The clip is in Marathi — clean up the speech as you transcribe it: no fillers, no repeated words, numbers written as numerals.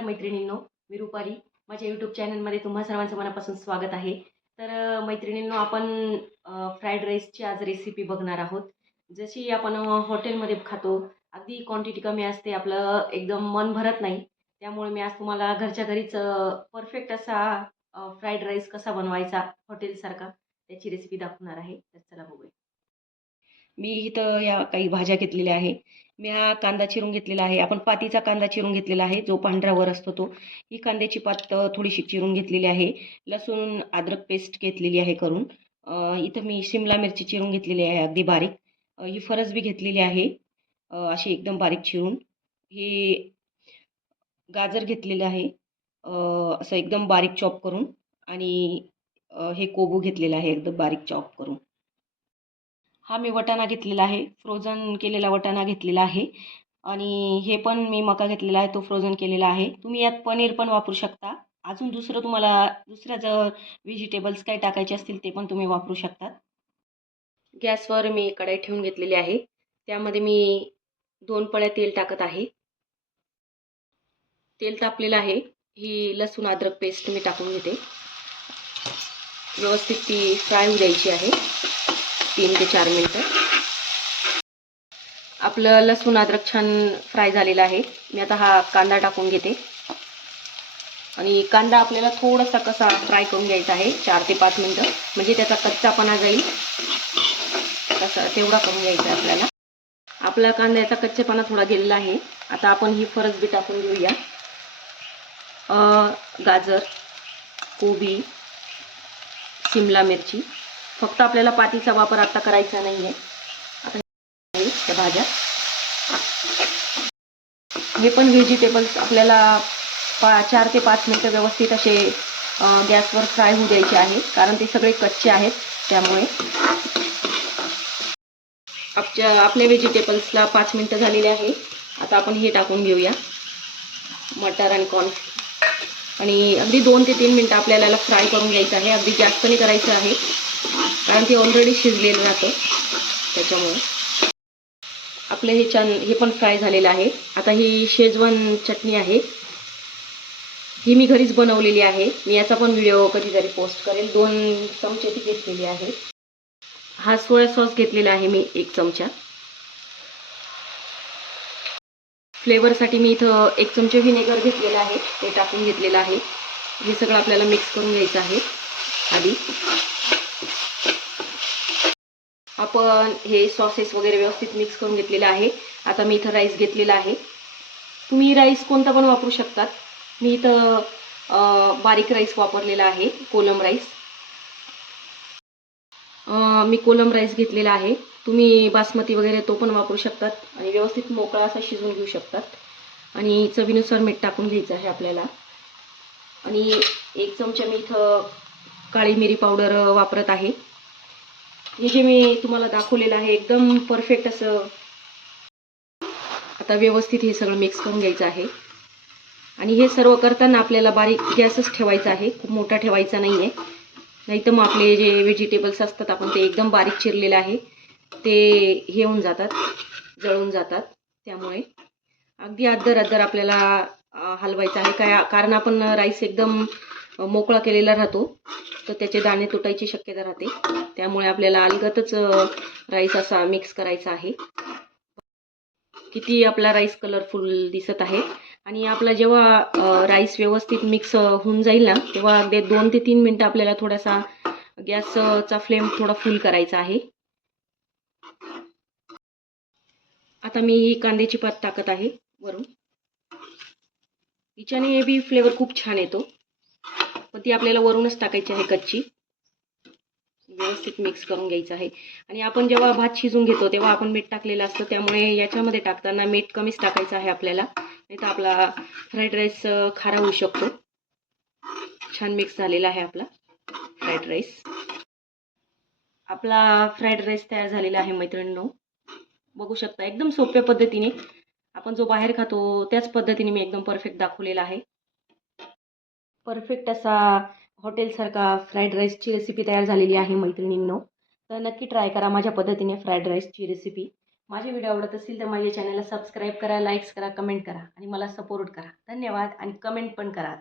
नमस्कार मैत्रिणींनो, मी रुपाली. माझ्या यूट्यूब चॅनलमध्ये तुम्हा सर्वांचं मनापासून स्वागत आहे. तर मैत्रिणींनो, आपण फ्राईड राईसची आज रेसिपी बघणार आहोत. जशी आपण हॉटेलमध्ये खातो, अगदी क्वांटिटी कमी असते, आपलं एकदम मन भरत नाही. त्यामुळे मी आज तुम्हाला घरच्या घरीच परफेक्ट असा फ्राईड राईस कसा बनवायचा हॉटेलसारखा, त्याची रेसिपी दाखवणार आहे. तर चला बघूया. मी इथं या काही भाज्या घेतलेल्या आहे. मी हा कांदा चिरून घेतलेला आहे. आपण पातीचा कांदा चिरून घेतलेला आहे, जो पांढऱ्यावर असतो तो. ही कांद्याची पात थोडीशी चिरून घेतलेली आहे. लसूण अद्रक पेस्ट घेतलेली आहे करून. इथं मी शिमला मिरची चिरून घेतलेली आहे अगदी बारीक. ही फरसबी घेतलेली आहे अशी एकदम बारीक चिरून. हे गाजर घेतलेलं आहे असं एकदम बारीक चॉप करून. आणि हे कोबू घेतलेलं आहे एकदम बारीक चॉप करून. हा मी वटाणा घेतलेला आहे, फ्रोझन केलेला वटाणा घेतलेला आहे. आणि हे पण मी मका घेतलेला आहे, तो फ्रोझन केलेला आहे. तुम्ही यात पनीर पण वापरू शकता. अजून दुसरं तुम्हाला दुसऱ्या जर व्हेजिटेबल्स काही टाकायचे असतील ते पण तुम्ही वापरू शकता. गॅसवर मी कढई ठेवून घेतलेली आहे. त्यामध्ये मी 2 पळ्या तेल टाकत आहे. तेल तापलेलं आहे. ही लसूण अद्रक पेस्ट मी टाकून घेते. व्यवस्थित ती फ्राय होऊ द्यायची आहे 3 ते 4 मिनिटं. आपलं लसूण अद्रक छान फ्राय झालेला आहे. मी आता हा कांदा टाकून घेते. आणि कांदा आपल्याला थोडासा कसा फ्राय करून घ्यायचा आहे 4 ते 5 मिनिटं, म्हणजे त्याचा कच्चापणा जाईल. तसा तेवढा करून घ्यायचा आहे आपल्याला. आपला कांद्याचा कच्चेपणा थोडा गेलेला आहे. आता आपण ही फरसबी टाकून घेऊया. गाजर, कोबी, शिमला मिरची. फक्त आपल्याला पातीचा वापर आता करायचा नाही आहे. आता त्या भाज्या, हे पण व्हेजिटेबल्स आपल्याला 4 ते 5 मिनिटं व्यवस्थित असे गॅसवर फ्राय होऊ द्यायचे आहे, कारण ते सगळे कच्चे आहेत. त्यामुळे आपल्या व्हेजिटेबल्सला 5 मिनिटं झालेले आहे. आता आपण हे टाकून घेऊया, मटर आणि कॉर्न. आणि अगदी 2 ते 3 मिनिटं आपल्याला फ्राय करून घ्यायचं आहे. अगदी जास्त नाही करायचं आहे, कारण ते ऑलरेडी शिजलेलं राहतं. त्याच्यामुळे आपलं हे पण फ्राय झालेलं आहे. आता ही शेजवान चटणी आहे, ही मी घरीच बनवलेली आहे. मी याचा पण व्हिडिओ कधीतरी पोस्ट करेल. 2 चमचे ती घेतलेली आहे. हा सोया सॉस घेतलेला आहे मी 1 चमचा. फ्लेवरसाठी मी इथं 1 चमचे व्हिनेगर घेतलेलं आहे, ते टाकून घेतलेलं आहे. हे सगळं आपल्याला मिक्स करून घ्यायचं आहे आधी. आपण हे सॉसेस वगैरे व्यवस्थित मिक्स करून घेतलेलं आहे. आता मी इथं राईस घेतलेला आहे. तुम्ही राईस कोणता पण वापरू शकतात. मी इथं बारीक राईस वापरलेला आहे, कोलम राईस. मी कोलम राईस घेतलेला आहे. तुम्ही बासमती वगैरे तो पण वापरू शकतात आणि व्यवस्थित मोकळा असा शिजवून घेऊ शकतात. आणि चवीनुसार मीठ टाकून घ्यायचं आहे आपल्याला. आणि 1 चमचा मी इथं काळी मिरी पावडर वापरत आहे. हे जे मी तुम्हाला दाखवलेलं आहे एकदम परफेक्ट असं. आता व्यवस्थित हे सगळं मिक्स करून घ्यायचं आहे. आणि हे सर्व करताना आपल्याला बारीक गॅसच ठेवायचा आहे, खूप मोठा ठेवायचा नाही आहे. नाही तर मग आपले जे व्हेजिटेबल्स असतात आपण ते एकदम बारीक चिरलेले आहे, ते हे होऊन जातात, जळून जातात. त्यामुळे अगदी अद्दर आपल्याला हलवायचं आहे. कारण आपण राईस एकदम मोकळा केलेला राहतो, तर त्याचे दाणे तुटायची शक्यता राहते. त्यामुळे आपल्याला अलगदच राईस असा मिक्स करायचा आहे. किती आपला राईस कलरफुल दिसत आहे. आणि आपला जेव्हा राईस व्यवस्थित मिक्स होऊन जाईल ना, तेव्हा अगदी 2 ते 3 मिनिटं आपल्याला थोडासा गॅसचा फ्लेम थोडा फुल करायचा आहे. आता मी ही कांद्याची पात टाकत आहे वरून. हिच्याने बी फ्लेवर खूप छान येतो, पण ती आपल्याला वरूनच टाकायची आहे कच्ची. व्यवस्थित मिक्स करून घ्यायचं आहे. आणि आपण जेव्हा भात शिजून घेतो तेव्हा आपण मीठ टाकलेलं असतं, त्यामुळे याच्यामध्ये टाकताना मीठ कमीच टाकायचं आहे आपल्याला, नाही तर आपला फ्राईड राईस खारा होऊ शकतो. छान मिक्स झालेला आहे आपला फ्राईड राईस. आपला फ्राईड राईस तयार झालेला आहे मैत्रिणींनो. बघू शकता एकदम सोप्या पद्धतीने, आपण जो बाहेर खातो त्याच पद्धतीने मी एकदम परफेक्ट दाखवलेला आहे. परफेक्ट असा हॉटेलसारखा फ्राईड राईसची रेसिपी तयार झालेली आहे मैत्रिणींनो. तर नक्की ट्राय करा माझ्या पद्धतीने फ्राईड राईसची रेसिपी. माझे व्हिडिओ आवडत असतील तर माझ्या चॅनलला सबस्क्राईब करा, लाईक्स करा, कमेंट करा आणि मला सपोर्ट करा. धन्यवाद आणि कमेंट पण करा.